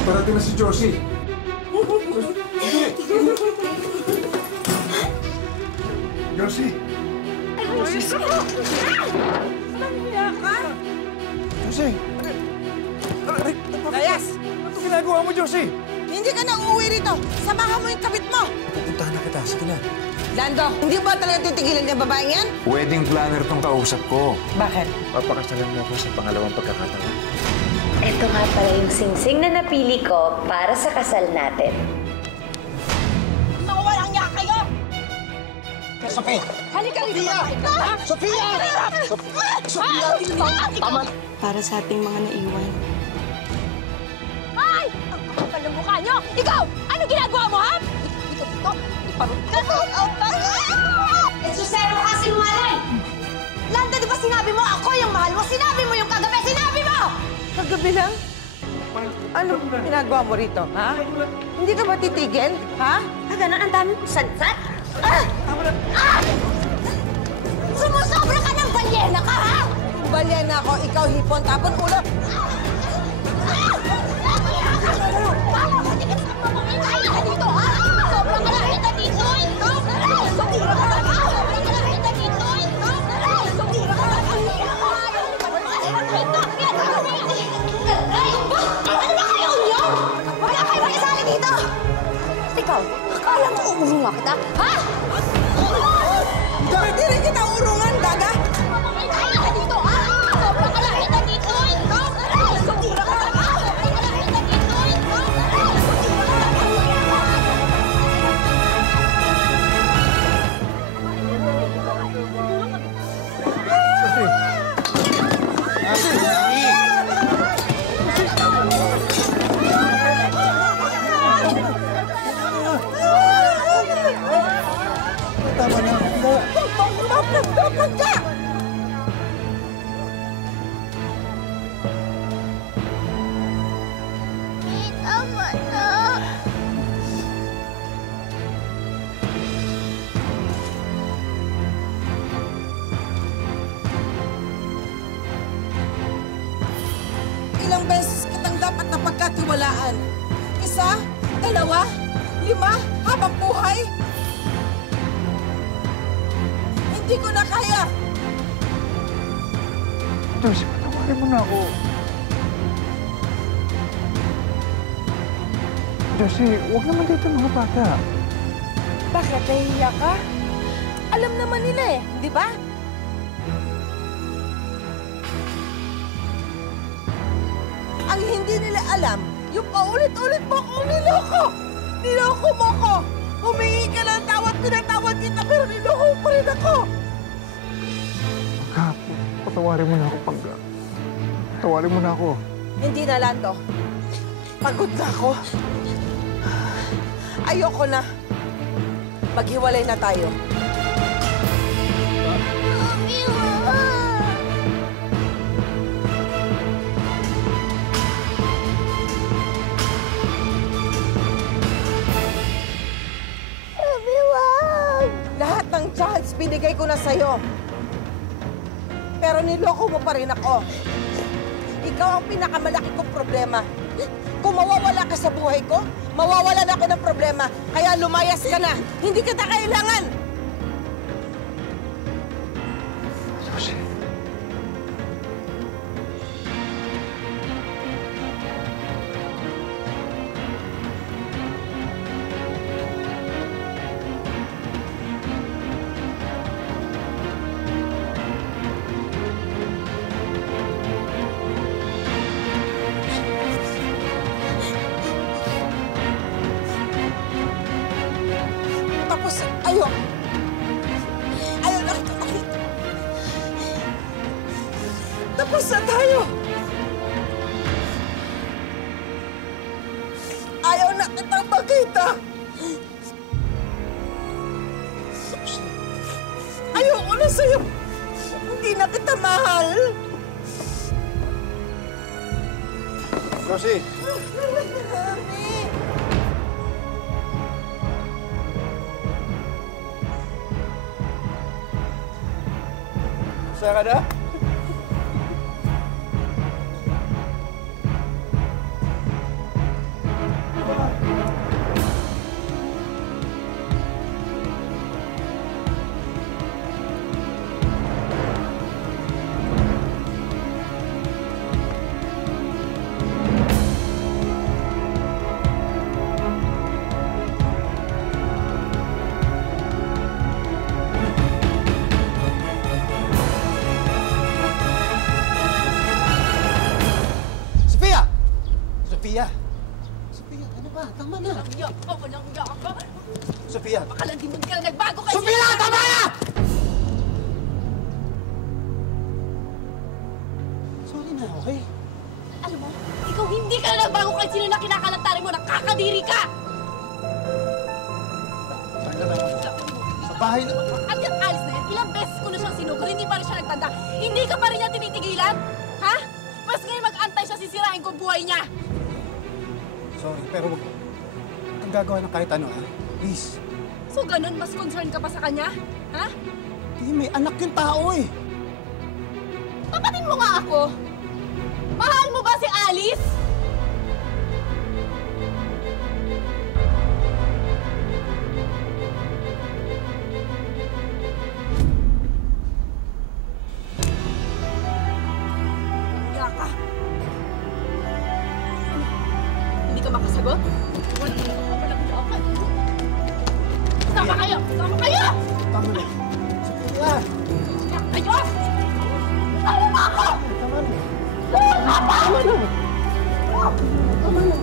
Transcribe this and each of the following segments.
Parating na si Josie. Josie! Ayos ako! Nangiya ka? Josie! Layas! Ano ginagawa mo, Josie? Hindi ka na uuwi rito! Samahan mo yung kabit mo! Pupuntahan na kita. Sige na. Lando, hindi ba talaga titigilan yung babaeng yan? Wedding planner tong kausap ko. Bakit? Papakasalan mo ako sa pangalawang pagkakataon. Ito nga pala yung singsing na napili ko para sa kasal natin. Mga walang niya kayo! Sofia! Halika rito! Sofia! Sofia! Tama na! Para sa ating mga naiwan. Ay! Ang kapal ng mukha niyo! Ikaw! Ano ginagawa mo, ha? Ikaw dito! Iparot ka! Susero ka sinungaling! Landa, di ba sinabi mo ako yung mahal mo? Sinabi mo yung kagabi! Sinabi mo! Kagabi lang? Ano ginagawa mo rito, ha? Hindi ka ba titigil, ha? Ganun ang dami kong sansat? Sumusobra ka ng balyena ka, ha? Balyena ako, ikaw hipon, tapon ulo. Kaya ka dito, ha? Sobrang kalakita dito, ikaw! Sumira ka lang, ha? Sobrang kalakita dito, ikaw! Sumira ka lang, ano ba kayo niyo? Wala kayo makisali dito! Ikaw, akala mo uurungan kita, ha? Pwede rin kita urungan, daga. Kaya ka dito, ha? Sobrang kalakita dito, ikaw! Sumira ka lang, ha? Sobrang kalakita dito, ikaw! Sumira ka lang, Tama na. Dapat ka! tama na. Ilang beses kitang dapat na pagkatiwalaan. Isa, dalawa, 5, habang buhay. Hindi ko na kaya. Josie, patawarin mo na ako. Josie, huwag naman dito mga bata. Bakit nahihiya ka? Alam naman nila eh, di ba? Ang hindi nila alam, yung paulit-ulit mo akong niloko! Niloko mo ko! Humingi ka ng tawad, pinatawad kita, pero niloko pa rin ako! Pagka, patawarin mo na ako, Pagka. Patawarin mo na ako. Hindi na, Lando. Pagod na ako. Ayoko na. Maghiwalay na tayo. Lahat ng chance binigay ko na sa'yo. Pero niloko mo pa rin ako. Ikaw ang pinakamalaki kong problema. Kung mawawala ka sa buhay ko, mawawalan ako ng problema. Kaya lumayas ka na. Hindi kita kailangan. Josie. Tapos, ayaw na kita makita. Tapos na tayo. Ayaw na kita makita. Ayoko na sa'yo. Hindi na kita mahal. Josie! Saya ka na? Tama na. Walang iyak ka. Sofia! Baka lang di mo ka na nagbago kasi... Sofia! Tama na! Sorry na, okay? Alam mo, ikaw hindi ka na nagbago kahit sino na kinakalatarin mo. Nakakadiri ka! Sa bahay na... At yung alis na yan, ilang beses ko na siyang sinugod, hindi pa rin siya nagtanda. Hindi ka pa rin niya tinitigilan? Ha? Mas ngayon mag-antay siya, sisirain ko buhay niya. Sorry, pero wag kang gagawa ng kahit ano, ha? Please. So ganun, mas concerned ka pa sa kanya? Ha? Hindi, may anak yung tao eh. Kapatid mo nga ako! Mahal mo ba si Alice? Hiya ka. Hindi ka makasagot? Walang hiya ka. Sama kayo! Sama kayo! Tama na. Sofia! Hiya kayo! Sama mo ako! Tama na. Tama na! Tama na.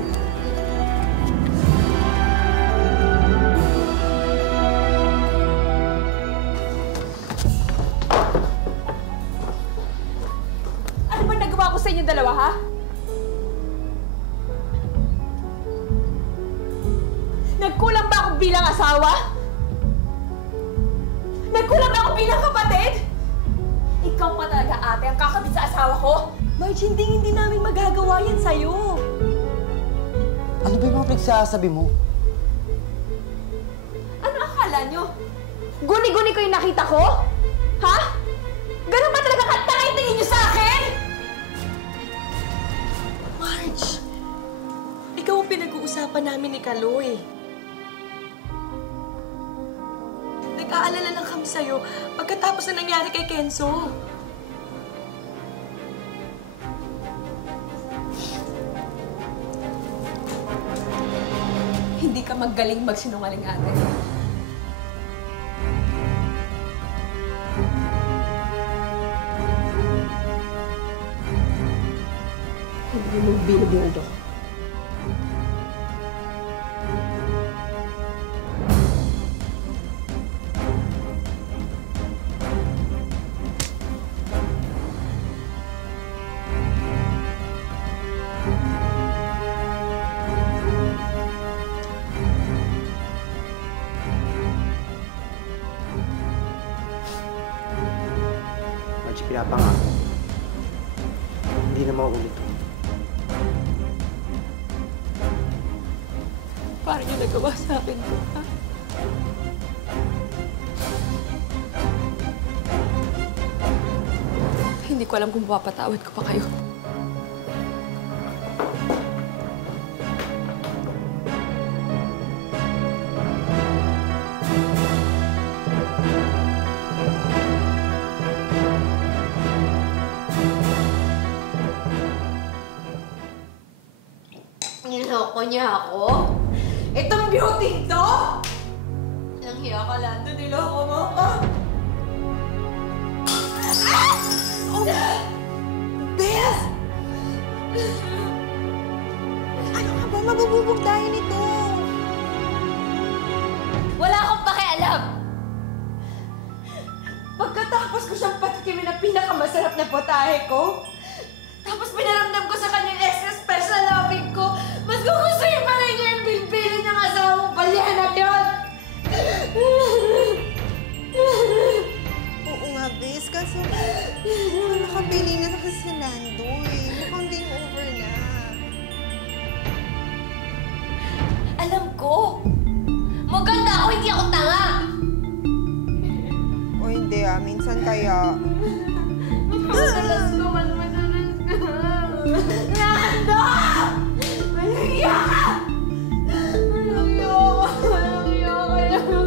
Ano ba nagawa ko sa inyong dalawa, ha? Nagkulang ba ako bilang asawa? Nagkulang ba ako bilang kapatid? Ikaw pa talaga, ate, ang kakabit sa asawa ko? Marge, hindi namin magagawa yan sa'yo. Ano ba yung mga pinagsasabi mo? Ano akala nyo? Guni-guni ko yung nakita ko? Ha? Ganun ba talaga katangay-tingin nyo sa akin? Marge, ikaw ang pinag-uusapan namin ni Kaloy. Nag-aalala lang kami sa'yo pagkatapos na nangyari kay Kenzo. Hindi ka magaling magsinungaling, ate. Hindi mo binubundo. Marge, pinapangako. Hindi na mauulit. Paano niyo nagawa sa akin to, ha? Hindi ko alam kung mapapatawad ko pa kayo. Niloko niya ako? Itong beauty to? Nang hiya ka, Lando, niloko mo ako. Ah! Oh! Beth! Ano ka ba? Mabububog tayo nito. Wala akong pakialam. Pagkatapos ko siyang patikimin ang pinakamasarap na potahe ko, tapos pinaramdam ko sa kanyang extra special loving ko, mas gugustuhin pa rin niya yung bilbilin niyang asawang balyanak yun! Oo nga, Bes. Kaso, nakabili na kasi si Lando eh. Mukhang game over na. Alam ko! Maganda ako, hindi ako tanga! O hindi ah, minsan kaya. Madalas ko, madalas ko. Lando! Walang iya ka! Walang iya ko! Walang iya ko!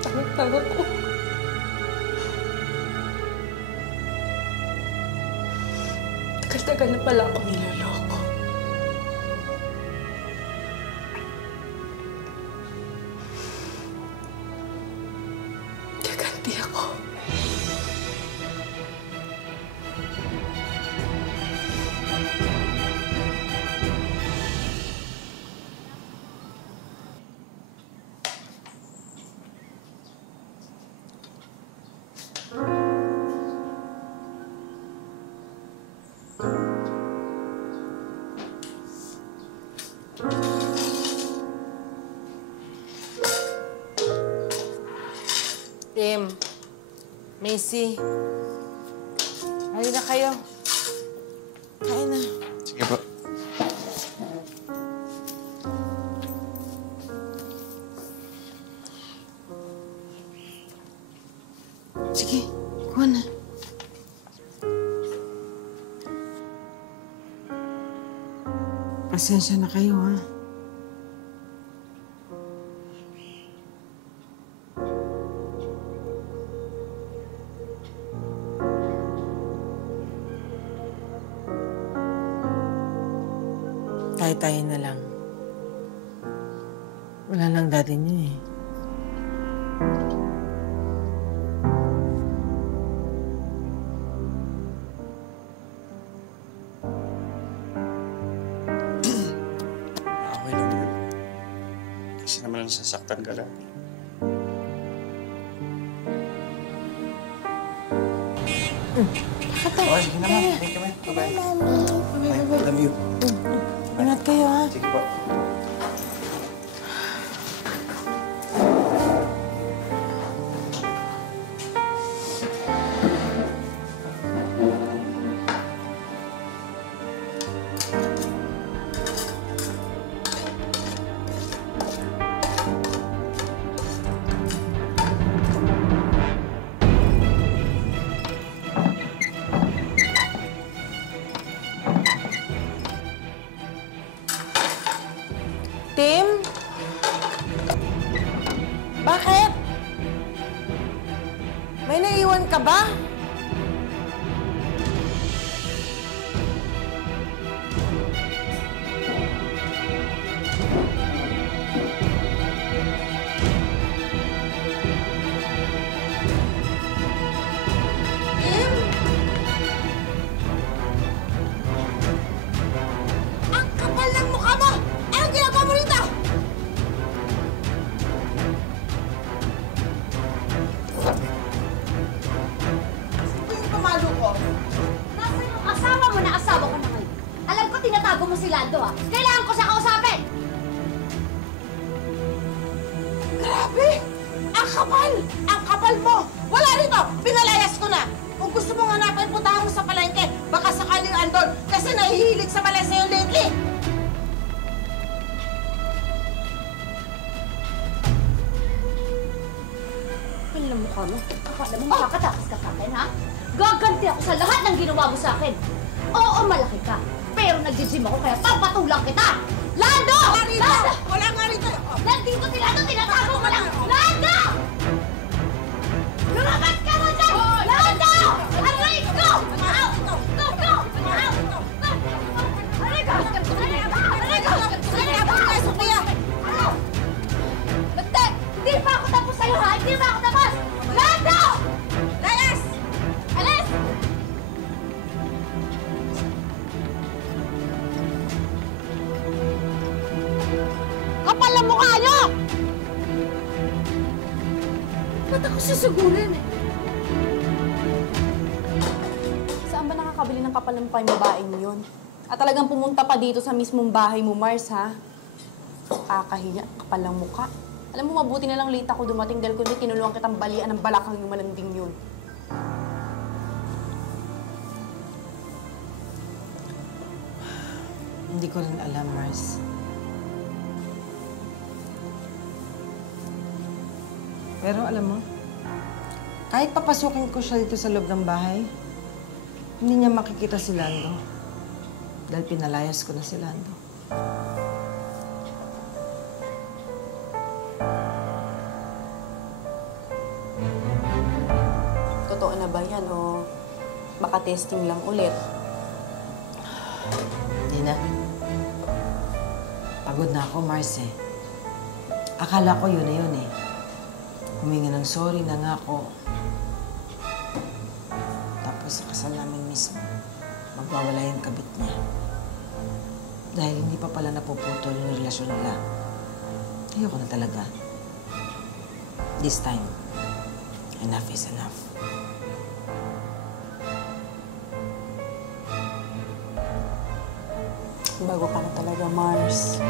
Tanga-tanga ko. Matagal na pala ako niloloko. Gaganti ako. Tim, Macy, halina kayo. Kain na. Sige po. Sige, kuha na. Pasensya na kayo, ha? Tayo-tayo na lang. Wala nang daddy niyo, eh. Okay lang yun. Kasi naman nasasaktan ka lang. Okay, sige naman. Thank you, man. Bye-bye. Bye. Love you. Ingat kayo, ha? Sige po. Tim? Bakit? May naiwan ka ba? Tim? Ang kapal ng mukha mo! Anong ginagawa mo rito? Sino yung pamalo ko? Nasaan yung asawa mo na asawa ko na ngayon? Alam ko tinatago mo si Lando, ha? Kailangan ko siya kausapin! Grabe! Ang kapal! Ang kapal mo! Wala rito! Pinalayas ko na! Kung gusto mong hanapin, puntahan mo sa palengke. Baka sakaling andon kasi nahihilig sa malay sa'yo lately. Kapal na mukha mo. Akala mo makakatakas ka sa akin, ha? Gaganti ako sa lahat ng ginawa mo sa akin. Oo, malaki ka. Pero nag-gym ako kaya papatulang kita! Lando! Wala rito! Lando! Wala nga rito! Nandito si Lando! Tinatago mo lang! Lando! Lumabas ka mo dyan! Lando! Aray ko! Go! Go! Go! Aray ko! Aray ko! Aray ko! Sofia! Hindi! Hindi pa ako tapos sa'yo, ha? Hindi pa ako tapos! Lando! Layas! Alis! Kapal ang mukha niyo! Ba't ako susugurin, eh? Saan ba nakakabili ng kapal ng mukha yung babaeng yun? At talagang pumunta pa dito sa mismong bahay mo, Mars, ha? Kakahiya, kapal ng mukha. Alam mo, mabuti na lang late ako dumating dahil kundi tinulungan kitang balian ng balakang yung malanding yun. Hindi ko rin alam, Mars. Pero alam mo, kahit papasukin ko siya dito sa loob ng bahay, hindi niya makikita si Lando. Dahil pinalayas ko na si Lando. Totoo na ba yan o baka testing lang ulit? Nina, pagod na ako, Mars eh. Akala ko yun na yun eh. Huminga ng sorry na nga ako. Tapos sa kasal namin mismo, magwawala yung kabit niya. Dahil hindi pa pala napuputol yung relasyon nila. Ayoko na talaga. This time, enough is enough. Bago ka na talaga, Mars.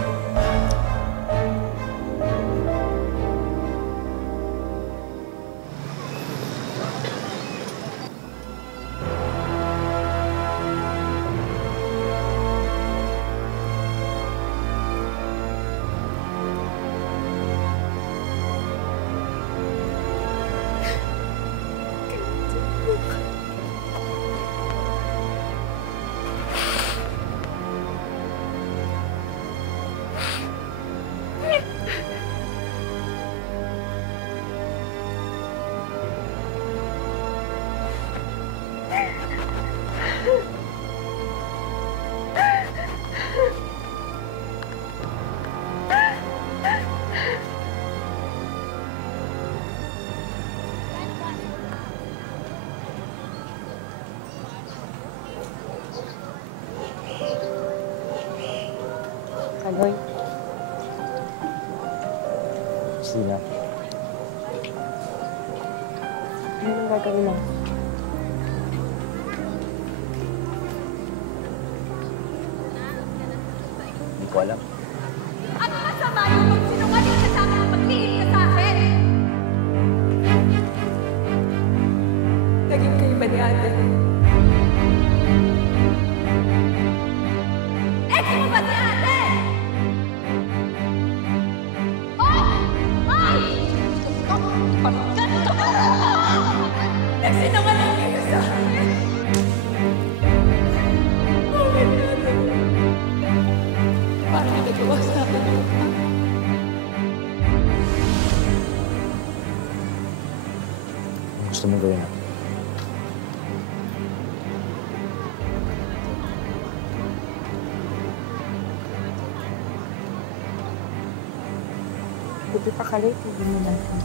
Kaloy. Sila. Ano nang gagawin natin? Hindi ko alam. Ano masama yung magsinungaling ka sa akin at magtiil ka sa akin? Naging kayo ba ni ate? Ex mo ba si ate? Oh! Ay! Ganito ka! Nagsinungaling kayo sa akin! Bakit ate? Parang nagagawa sa akin. Gusto mo gawin ako? Buti pa Kaloy, tigil mo natin.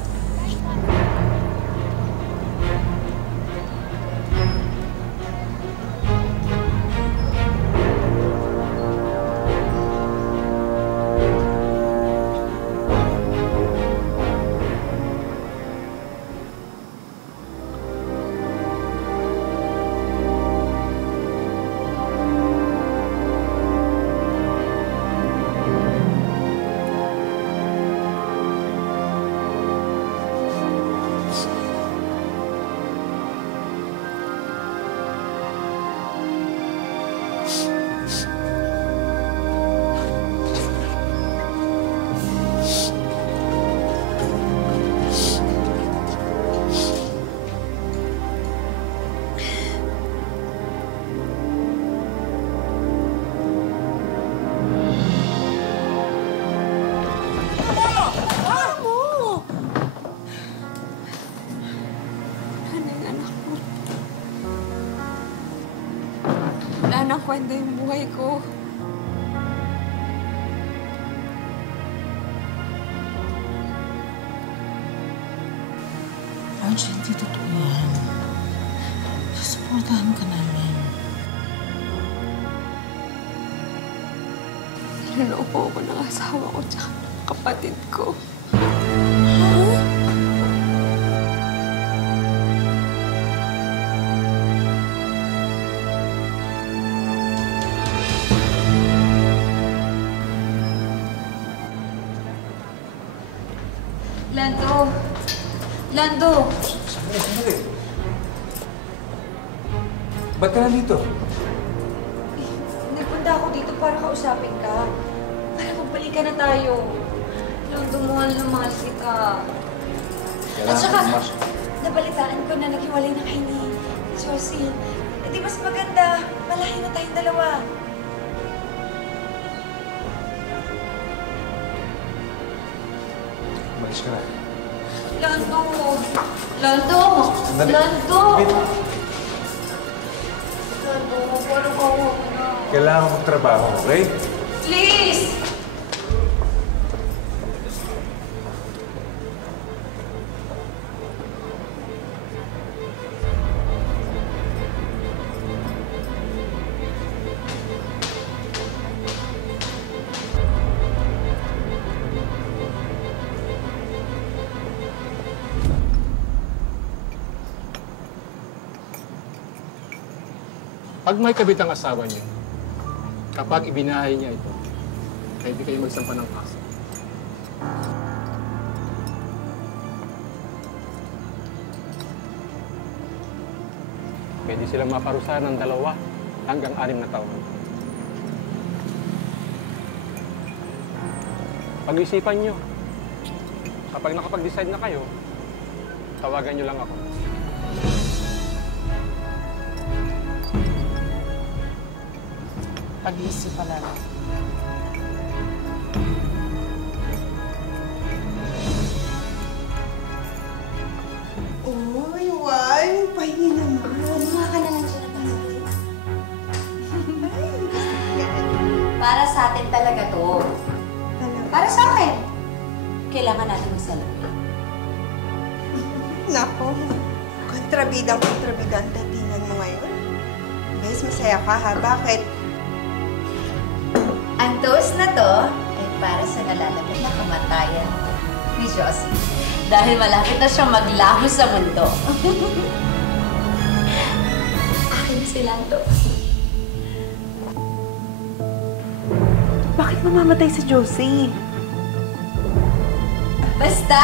Wala nang kwenta yung buhay ko. Archie, hindi totoo yan. Susuportahan ka namin. Niloloko ako ng asawa ko tsaka ng kapatid ko. Lando! Lando! Sandali. Ba't ka nandito? Nagpunta ako dito para kausapin ka. Para magbalikan na tayo. Lando, mahal na mahal kita. At saka, nabalitaan ko na naghiwalay na kayo ni Josie. Eh di mas maganda. Malayo na tayong dalawa. Umalis ka na. Lando! Lando! Sandali. Lando! Wait. Lando, parang kawa ko na. Kailangan magtrabaho, okay? Please! Pag may kabit ang asawa niyo, kapag ibinahay niya ito, pwede kayo magsampa ng kaso. Pwede silang maparusahan ng 2 hanggang 6 na taon. Pag-isipan niyo. Kapag nakapag-decide na kayo, tawagan niyo lang ako. Pag-iisipan na lang. Uy, wow! Pahingi naman. Kumuha ka na lang siya ng pasok. Ay, gusto ko yan. Para sa atin talaga to. Para sa akin. Kailangan natin mag-celebrate. Nako, kontrabidang ang datingan mo ngayon. Bes, masaya ka ha? Bakit? Ang toast na to ay para sa nalalapit na kamatayan ni Josie. Dahil malapit na siyang maglaho sa mundo. Akin si Lando. Bakit mamamatay si Josie? Basta!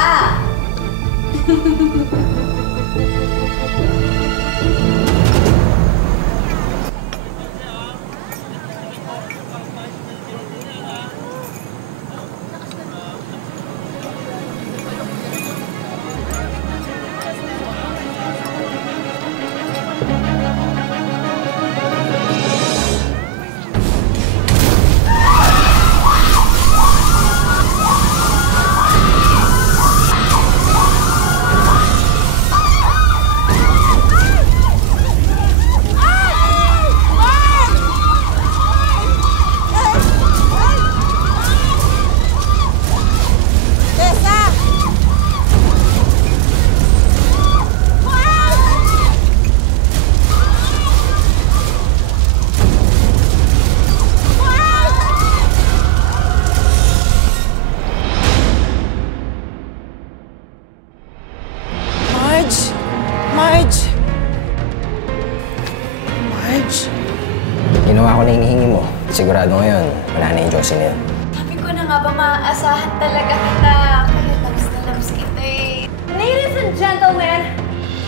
Ginawa ko na hinihingi mo. Sigurado ngayon, wala na yung Josie na yun. Sabi ko na nga ba maaasahan talaga kita. Kaya labs na labs kita eh. Ladies and gentlemen,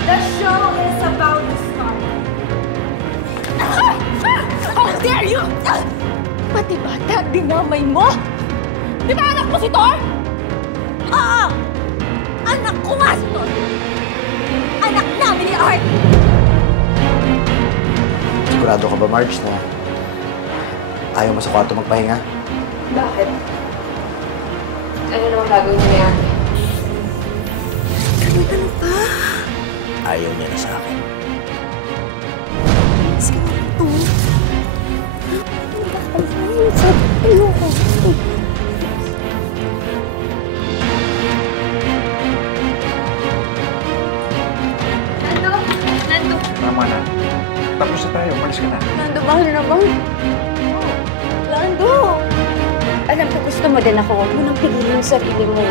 the show is about to start. How dare you! Pati bata, dinamay mo! Di ba anak mo si Thor? Oo! Anak ko nga si Thor! Anak namin ni Art! Sigurado ka ba, Marge, na ayaw mo sa kwarto magpahinga? Bakit? Ano naman gagawin niya ni ate? Ano ba? Ayaw niya na sa akin. Sige mo ito. Ayoko. Nando! Tama na. Tapos na tayo. Umalis ka na. Nando, mahal na ba? Lando! Alam ko gusto mo din ako. Huwag mo nang pigilin yung sarili mo.